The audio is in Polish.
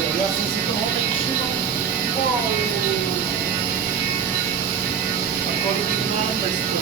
Là, c'est comment les chevaux? Oh, encore le climat, parce que...